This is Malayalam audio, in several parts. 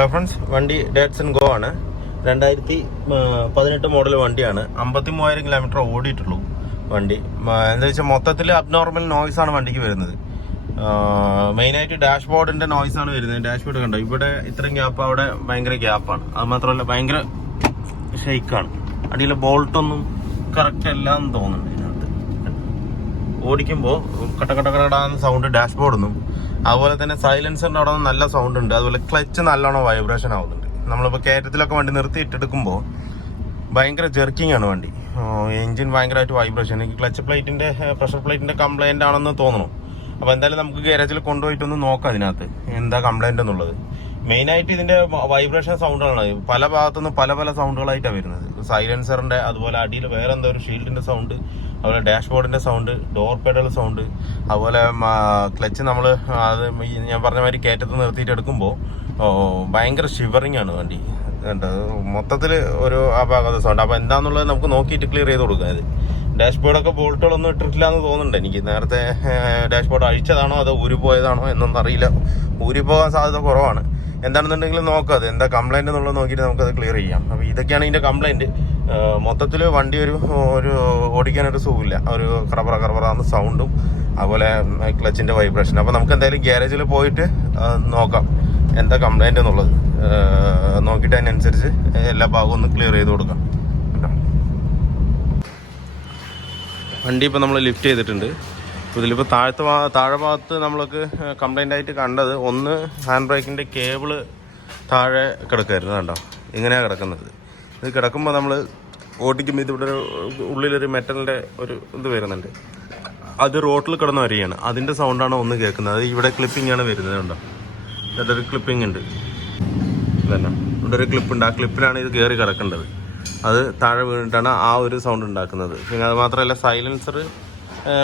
ഹലോ ഫ്രണ്ട്സ്, വണ്ടി ഡാറ്റ്സൺ ഗോ ആണ്. 2018 മോഡൽ വണ്ടിയാണ്. 53,000 കിലോമീറ്റർ ഓടിയിട്ടുള്ളൂ വണ്ടി. എന്താ വെച്ചാൽ മൊത്തത്തിൽ അബ്നോർമൽ നോയ്സ് ആണ് വണ്ടിക്ക് വരുന്നത്. മെയിനായിട്ട് ഡാഷ്ബോർഡിന്റെ നോയ്സ് ആണ് വരുന്നത്. ഡാഷ്ബോർഡ് കണ്ടോ, ഇവിടെ ഇത്രയും ഗ്യാപ്പ്, അവിടെ ഭയങ്കര ഗ്യാപ്പാണ്. അത് മാത്രമല്ല ഭയങ്കര ഷെയ്ക്കാണ്. അടിയിലെ ബോൾട്ടൊന്നും കറക്റ്റ് അല്ല എന്ന് തോന്നുന്നുണ്ട്. ഇതിനകത്ത് ഓടിക്കുമ്പോൾ കടകടാന്ന് സൗണ്ട് ഡാഷ്ബോർഡൊന്നും. അതുപോലെ തന്നെ സൈലൻസറിന്റെ അവിടെ നിന്ന് നല്ല സൗണ്ട് ഉണ്ട്. അതുപോലെ ക്ലച്ച് നല്ലോണം വൈബ്രേഷൻ ആവുന്നുണ്ട്. നമ്മളിപ്പോൾ കയറ്റത്തിലൊക്കെ വണ്ടി നിർത്തിയിട്ടെടുക്കുമ്പോൾ ഭയങ്കര ജെർക്കിംഗ് ആണ് വണ്ടി. എഞ്ചിൻ ഭയങ്കരമായിട്ട് വൈബ്രേഷൻ. എനിക്ക് ക്ലച്ച് പ്ലേറ്റിന്റെ പ്രഷർ പ്ലേറ്റിന്റെ കംപ്ലൈന്റ് ആണെന്ന് തോന്നുന്നു. അപ്പോൾ എന്തായാലും നമുക്ക് ഗാരേജിൽ കൊണ്ടുപോയിട്ടൊന്ന് നോക്കാം ഇതിനകത്ത് എന്താ കംപ്ലൈന്റ് എന്നുള്ളത്. മെയിനായിട്ട് ഇതിന്റെ വൈബ്രേഷൻ സൗണ്ടുകളാണ്. പല ഭാഗത്തുനിന്ന് പല പല സൗണ്ടുകളായിട്ടാണ് വരുന്നത്. സൈലൻസറിന്റെ, അതുപോലെ അടിയിൽ വേറെ എന്തോ ഒരു ഷീൽഡിന്റെ സൗണ്ട്, അതുപോലെ ഡാഷ്ബോർഡിന്റെ സൗണ്ട്, ഡോർ പെഡൽ സൗണ്ട്, അതുപോലെ ക്ലച്ച് നമ്മൾ അത് ഞാൻ പറഞ്ഞ മാതിരി കയറ്റത്ത് നിർത്തിയിട്ട് എടുക്കുമ്പോൾ ഭയങ്കര ഷിവറിങ് ആണ് വണ്ടി. മൊത്തത്തിൽ ഒരു അപാകത സൗണ്ട്. അപ്പോൾ എന്താണെന്നുള്ളത് നമുക്ക് നോക്കിയിട്ട് ക്ലിയർ ചെയ്ത് കൊടുക്കാം. ഇത് ഡാഷ്ബോർഡൊക്കെ ബോൾട്ടുകളൊന്നും ഇട്ടിട്ടില്ല എന്ന് തോന്നുന്നുണ്ട് എനിക്ക്. നേരത്തെ ഡാഷ്ബോർഡ് അഴിച്ചതാണോ അതോ ഊരിപ്പോയതാണോ എന്നൊന്നും അറിയില്ല. ഊരിപ്പോകാൻ സാധ്യത കുറവാണ്. എന്താണെന്നുണ്ടെങ്കിൽ നോക്കാം അത് എന്താ കംപ്ലൈന്റ് എന്നുള്ളത് നോക്കിയിട്ട് നമുക്കത് ക്ലിയർ ചെയ്യാം. അപ്പോൾ ഇതൊക്കെയാണ് ഇതിന്റെ കംപ്ലൈന്റ്. മൊത്തത്തിൽ വണ്ടി ഒരു ഓടിക്കാനൊരു സുഖമില്ല. ഒരു കറബറാന്ന് സൗണ്ടും, അതുപോലെ ക്ലച്ചിന്റെ വൈബ്രേഷൻ. അപ്പോൾ നമുക്ക് എന്തായാലും ഗ്യാരേജിൽ പോയിട്ട് നോക്കാം എന്താ കംപ്ലൈന്റ് എന്നുള്ളത്. നോക്കിയിട്ട് അതിനനുസരിച്ച് എല്ലാ ഭാഗവും ഒന്ന് ക്ലിയർ ചെയ്ത് കൊടുക്കാം. വണ്ടി ഇപ്പോൾ നമ്മൾ ലിഫ്റ്റ് ചെയ്തിട്ടുണ്ട്. ഇതിലിപ്പോൾ താഴെ ഭാഗത്ത് നമ്മൾക്ക് കംപ്ലൈൻ്റ് ആയിട്ട് കണ്ടത്, ഒന്ന് ഹാൻഡ് ബ്രേക്കിൻ്റെ കേബിള് താഴെ കിടക്കുമായിരുന്നു. കണ്ടോ, ഇങ്ങനെയാണ് കിടക്കുന്നത്. ഇത് കിടക്കുമ്പോൾ നമ്മൾ ഓടിക്കുമ്പോൾ ഇതിവിടെ ഉള്ളിലൊരു മെറ്റലിൻ്റെ ഒരു ഇത് വരുന്നുണ്ട്. അത് റോട്ടിൽ കിടന്ന് വരികയാണ്. അതിൻ്റെ സൗണ്ടാണ് ഒന്ന് കേൾക്കുന്നത്. അത് ഇവിടെ ക്ലിപ്പിംഗ് ആണ് വരുന്നത്. കണ്ടോ, ഇവിടെ ഒരു ക്ലിപ്പിംഗ് ഉണ്ട്. ഇതന്നെ ഇവിടെ ഒരു ക്ലിപ്പുണ്ട്. ആ ക്ലിപ്പിലാണ് ഇത് കയറി കിടക്കേണ്ടത്. അത് താഴെ വീണിട്ടാണ് ആ ഒരു സൗണ്ട് ഉണ്ടാക്കുന്നത്. പിന്നെ അത് മാത്രമല്ല സൈലൻസർ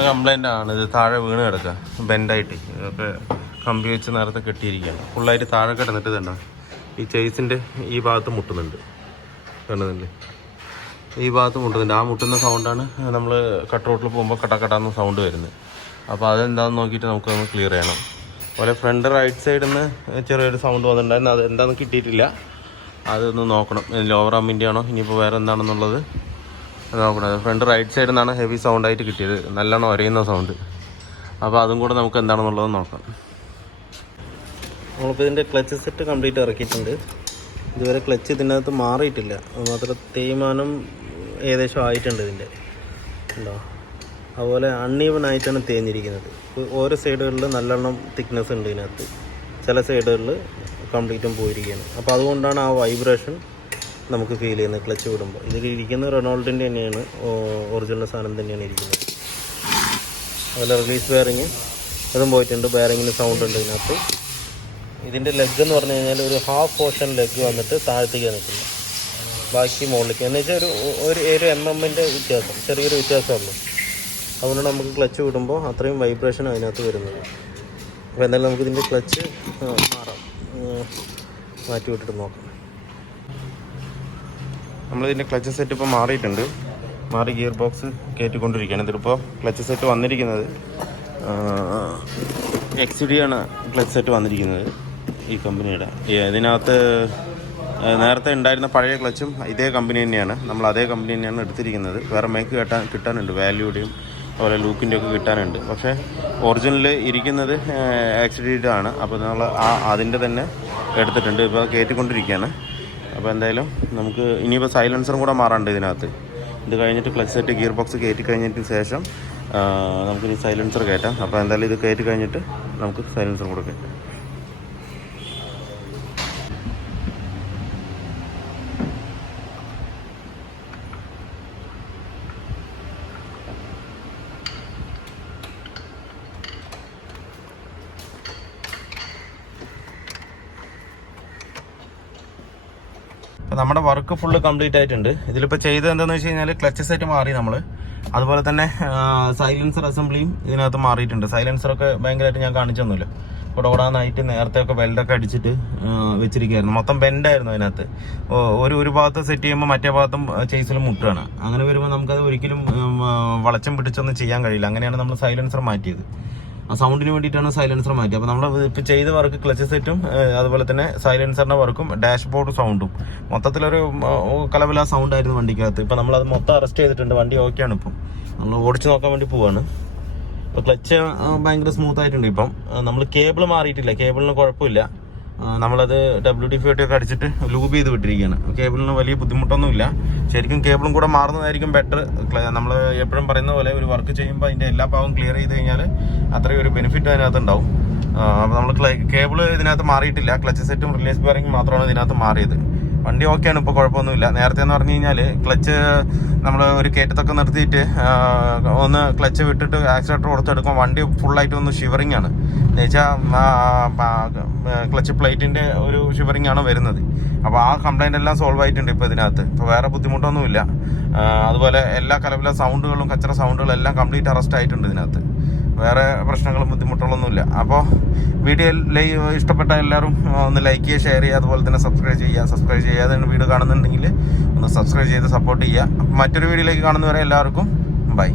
കംപ്ലൈൻ്റ് ആണ്. ഇത് താഴെ വീണ് കിടക്കുക, ബെൻഡായിട്ട്. ഒക്കെ കമ്പി വെച്ച് നേരത്തെ കെട്ടിയിരിക്കുകയാണ്. ഫുള്ളായിട്ട് താഴെ കിടന്നിട്ട് ഇതുണ്ടോ, ഈ ചേസിൻ്റെ ഈ ഭാഗത്ത് മുട്ടുന്നുണ്ട്. കാണുന്നുണ്ട്, ഈ ഭാഗത്ത് മുട്ടുന്നുണ്ട്. ആ മുട്ടുന്ന സൗണ്ടാണ് നമ്മൾ കട്ട് റോട്ടിൽ പോകുമ്പോൾ കടന്ന് സൗണ്ട് വരുന്നത്. അപ്പോൾ അതെന്താണെന്ന് നോക്കിയിട്ട് നമുക്കൊന്ന് ക്ലിയർ ചെയ്യണം. അതുപോലെ ഫ്രണ്ട് റൈറ്റ് സൈഡിൽ നിന്ന് ചെറിയൊരു സൗണ്ട് വന്നിട്ടുണ്ടായിരുന്നു. അത് എന്താണെന്ന് കിട്ടിയിട്ടില്ല. അതൊന്ന് നോക്കണം. ലോവർ അമ്മിൻ്റെ ആണോ ഇനിയിപ്പോൾ വേറെ എന്താണെന്നുള്ളത് നോക്കണം. ഫ്രണ്ട് റൈറ്റ് സൈഡിൽ നിന്നാണ് ഹെവി സൗണ്ടായിട്ട് കിട്ടിയത്, നല്ലോണം ഒരയുന്ന സൗണ്ട്. അപ്പോൾ അതും കൂടെ നമുക്ക് എന്താണെന്നുള്ളത് നോക്കാം. നമ്മളിപ്പോൾ ഇതിൻ്റെ ക്ലച്ച് സെറ്റ് കംപ്ലീറ്റ് ഇറക്കിയിട്ടുണ്ട്. ഇതുവരെ ക്ലച്ച് ഇതിനകത്ത് മാറിയിട്ടില്ല. അതുമാത്രം തേയ്മാനം ഏകദേശം ആയിട്ടുണ്ട് ഇതിൻ്റെ. ഉണ്ടോ, അതുപോലെ അൺഈവൺ ആയിട്ടാണ് തേഞ്ഞിരിക്കുന്നത്. ഓരോ സൈഡുകളിൽ നല്ലോണം തിക്നെസ് ഉണ്ട് ഇതിനകത്ത്. ചില സൈഡുകളിൽ കംപ്ലീറ്റും പോയിരിക്കുകയാണ്. അപ്പോൾ അതുകൊണ്ടാണ് ആ വൈബ്രേഷൻ നമുക്ക് ഫീൽ ചെയ്യുന്നത് ക്ലച്ച് വിടുമ്പോൾ. ഇതിൽ ഇരിക്കുന്ന റെനോൾട്ടിൻ്റെ തന്നെയാണ്, ഒറിജിനൽ സാധനം തന്നെയാണ് ഇരിക്കുന്നത്. അതുപോലെ റിലീസ് ബെയറിങ് അതും പോയിട്ടുണ്ട്. ബെയറിങ്ങിന് സൗണ്ട് ഉണ്ട് ഇതിനകത്ത്. ഇതിൻ്റെ ലെഗ് എന്ന് പറഞ്ഞു കഴിഞ്ഞാൽ ഒരു ഹാഫ് പോർഷൻ ലെഗ് വന്നിട്ട് താഴത്തേക്ക് നിൽക്കുന്നത്, ബാക്കി മുകളിലേക്ക്. എന്ന് വെച്ചാൽ ഒരു MM-ൻ്റെ വ്യത്യാസം, ചെറിയൊരു വ്യത്യാസമുള്ളൂ. അതുകൊണ്ടാണ് നമുക്ക് ക്ലച്ച് വിടുമ്പോൾ അത്രയും വൈബ്രേഷൻ അതിനകത്ത് വരുന്നത്. അപ്പോൾ എന്തായാലും നമുക്കിതിൻ്റെ ക്ലച്ച് മാറ്റി വിട്ടിട്ട് നോക്കാം. നമ്മളിതിൻ്റെ ക്ലച്ച് സെറ്റ് ഇപ്പോൾ മാറിയിട്ടുണ്ട്. മാറി ഗിയർ ബോക്സ് കയറ്റിക്കൊണ്ടിരിക്കുകയാണ്. ഇതിലിപ്പോൾ ക്ലച്ച് സെറ്റ് വന്നിരിക്കുന്നത് XD ആണ്. ക്ലച്ച് സെറ്റ് വന്നിരിക്കുന്നത് ഈ കമ്പനിയുടെ. ഇതിനകത്ത് നേരത്തെ ഉണ്ടായിരുന്ന പഴയ ക്ലച്ചും ഇതേ കമ്പനി തന്നെയാണ്. നമ്മൾ അതേ കമ്പനി തന്നെയാണ് എടുത്തിരിക്കുന്നത്. വേറെ മേക്ക് കിട്ടാനുണ്ട്, വാല്യൂടെയും അതുപോലെ ലൂക്കിൻ്റെ ഒക്കെ കിട്ടാനുണ്ട്. പക്ഷേ ഒറിജിനൽ ഇരിക്കുന്നത് XD ആണ്. അപ്പോൾ നമ്മൾ അതിൻ്റെ തന്നെ എടുത്തിട്ടുണ്ട്. ഇപ്പോൾ കയറ്റിക്കൊണ്ടിരിക്കുകയാണ്. അപ്പോൾ എന്തായാലും നമുക്ക് ഇനിയിപ്പോൾ സൈലൻസറും കൂടെ മാറാണ്ട് ഇതിനകത്ത്. ഇത് കഴിഞ്ഞിട്ട് ക്ലച്ച് സെറ്റ് ഗിയർ ബോക്സ് കയറ്റി കഴിഞ്ഞതിന് ശേഷം നമുക്കിനി സൈലൻസർ കയറ്റാം. അപ്പോൾ എന്തായാലും ഇത് കയറ്റി കഴിഞ്ഞിട്ട് നമുക്ക് സൈലൻസർ കൂടെ കയറ്റാം. അപ്പോൾ നമ്മുടെ വർക്ക് ഫുള്ള് കംപ്ലീറ്റ് ആയിട്ടുണ്ട്. ഇതിലിപ്പോൾ ചെയ്തത് എന്താണെന്ന് വെച്ച് കഴിഞ്ഞാൽ ക്ലച്ച് സെറ്റ് മാറി നമ്മൾ. അതുപോലെ തന്നെ സൈലൻസർ അസംബ്ലിയും ഇതിനകത്ത് മാറിയിട്ടുണ്ട്. സൈലൻസറൊക്കെ ഭയങ്കരമായിട്ട് ഞാൻ കാണിച്ചൊന്നുമില്ല. കൂടാനായിട്ട് നേരത്തെയൊക്കെ വെൽഡൊക്കെ അടിച്ചിട്ട് വെച്ചിരിക്കുകയായിരുന്നു. മൊത്തം ബെൻഡായിരുന്നു അതിനകത്ത്. ഒരു ഭാഗത്ത് സെറ്റ് ചെയ്യുമ്പോൾ മറ്റേ ഭാഗത്തും ചേസിലും മുട്ടുകയാണ്. അങ്ങനെ വരുമ്പോൾ നമുക്കത് ഒരിക്കലും വളച്ചം പിടിച്ചൊന്നും ചെയ്യാൻ കഴിയില്ല. അങ്ങനെയാണ് നമ്മൾ സൈലൻസർ മാറ്റിയത്. ആ സൗണ്ടിന് വേണ്ടിയിട്ടാണ് സൈലൻസർ മാറ്റി. അപ്പോൾ നമ്മൾ ഇപ്പോൾ ചെയ്ത വർക്ക് ക്ലച്ച് സെറ്റും അതുപോലെ തന്നെ സൈലൻസറിൻ്റെ വർക്കും ഡാഷ്ബോർഡ് സൗണ്ടും മൊത്തത്തിലൊരു കലബല സൗണ്ടായിരുന്നു വണ്ടിക്കകത്ത്. ഇപ്പോൾ നമ്മളത് മൊത്തം അറസ്റ്റ് ചെയ്തിട്ടുണ്ട്. വണ്ടി ഓക്കെയാണ്. ഇപ്പം നമ്മൾ ഓടിച്ച് നോക്കാൻ വേണ്ടി പോവാണ്. ഇപ്പോൾ ക്ലച്ച് ഭയങ്കര സ്മൂത്ത് ആയിട്ടുണ്ട്. ഇപ്പം നമ്മൾ കേബിൾ മാറിയിട്ടില്ല, കേബിളിന് കുഴപ്പമില്ല. നമ്മളത് WD-40 ഒക്കെ അടിച്ചിട്ട് ലൂബ് ചെയ്ത് വിട്ടിരിക്കുകയാണ്. കേബിളിന് വലിയ ബുദ്ധിമുട്ടൊന്നുമില്ല. ശരിക്കും കേബിളും കൂടെ മാറുന്നതായിരിക്കും ബെറ്റർ. നമ്മൾ എപ്പോഴും പറയുന്ന പോലെ ഒരു വർക്ക് ചെയ്യുമ്പോൾ അതിൻ്റെ എല്ലാ ഭാഗവും ക്ലിയർ ചെയ്ത് കഴിഞ്ഞാൽ അത്രയും ഒരു ബെനിഫിറ്റ് അതിനകത്ത് ഉണ്ടാവും. അപ്പോൾ നമ്മൾ കേബിൾ ഇതിനകത്ത് മാറിയിട്ടില്ല. ക്ലച്ച് സെറ്റും റിലീസ് ബെയറിംഗ് മാത്രമാണ് ഇതിനകത്ത് മാറിയത്. വണ്ടി ഓക്കെയാണ്, ഇപ്പോൾ കുഴപ്പമൊന്നുമില്ല. നേരത്തെ എന്ന് പറഞ്ഞു കഴിഞ്ഞാൽ ക്ലച്ച് നമ്മൾ ഒരു കയറ്റത്തൊക്കെ നിർത്തിയിട്ട് ഒന്ന് ക്ലച്ച് വിട്ടിട്ട് ആക്സിലേറ്റർ കൊടുത്തെടുക്കുമ്പോൾ വണ്ടി ഫുള്ളായിട്ട് ഒന്ന് ഷിവറിങ് ആണ്. എന്ന് വെച്ചാൽ ക്ലച്ച് പ്ലേറ്റിൻ്റെ ഒരു ഷിവറിങ് ആണ് വരുന്നത്. അപ്പോൾ ആ കംപ്ലൈൻ്റ് എല്ലാം സോൾവ് ആയിട്ടുണ്ട് ഇപ്പോൾ ഇതിനകത്ത്. ഇപ്പോൾ വേറെ ബുദ്ധിമുട്ടൊന്നുമില്ല. അതുപോലെ എല്ലാ കലവില സൗണ്ടുകളും കച്ചറ സൗണ്ടുകളും എല്ലാം കംപ്ലീറ്റ് അറസ്റ്റ് ആയിട്ടുണ്ട് ഇതിനകത്ത്. വേറെ പ്രശ്നങ്ങളും ബുദ്ധിമുട്ടുകളൊന്നുമില്ല. അപ്പോൾ വീഡിയോ ഇഷ്ടപ്പെട്ട എല്ലാവരും ഒന്ന് ലൈക്ക് ചെയ്യുക, ഷെയർ ചെയ്യുക, അതുപോലെ തന്നെ സബ്സ്ക്രൈബ് ചെയ്യാതെ വീഡിയോ കാണുന്നുണ്ടെങ്കിൽ ഒന്ന് സബ്സ്ക്രൈബ് ചെയ്ത് സപ്പോർട്ട് ചെയ്യുക. അപ്പോൾ മറ്റൊരു വീഡിയോയിലേക്ക് കാണുന്നവരെ എല്ലാവർക്കും ബൈ.